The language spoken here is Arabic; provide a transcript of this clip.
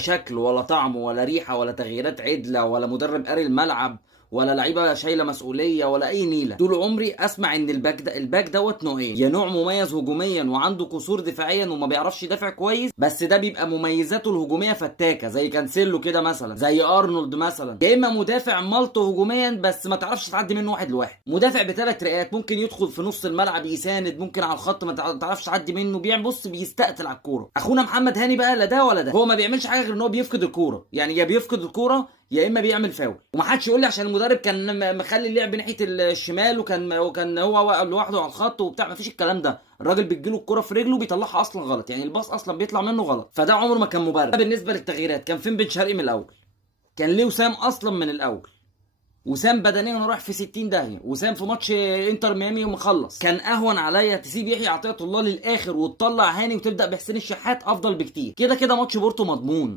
شكل ولا طعم ولا ريحه ولا تغييرات عدله ولا مدرب قاري الملعب ولا لعيبه شايله مسؤوليه ولا اي نيله. طول عمري اسمع ان الباك دوت نوعين، يا نوع مميز هجوميا وعنده قصور دفاعيا وما بيعرفش يدافع كويس، بس ده بيبقى مميزاته الهجوميه فتاكه زي كانسيلو كده مثلا، زي ارنولد مثلا. يا اما مدافع ملطه هجوميا بس ما تعرفش تعدي منه واحد لواحد، مدافع بثلاث رئات ممكن يدخل في نص الملعب يساند، ممكن على الخط ما تعرفش تعدي منه، بص بيستقتل على الكوره. اخونا محمد هاني بقى لا ده ولا ده، هو ما بيعملش حاجه غير ان هو بيفقد الكوره، يعني يا بيفقد الكوره يا اما بيعمل فاول. ومحدش يقول لي عشان المدرب كان مخلي اللعب ناحيه الشمال وكان هو واقف لوحده على الخط وبتاع، مفيش الكلام ده. الراجل بتجيله الكره في رجله بيطلعها اصلا غلط، يعني الباص اصلا بيطلع منه غلط، فده عمره ما كان مبرر. بالنسبه للتغييرات كان فين بن شرقي من الاول؟ كان ليه وسام اصلا من الاول؟ وسام بدنيا راح في 60 داهيه، وسام في ماتش انتر ميامي ومخلص. كان اهون عليا تسيب يحيى عطيه الله للاخر وتطلع هاني وتبدا بحسين الشحات، افضل بكتير. كده كده ماتش بورتو مضمون.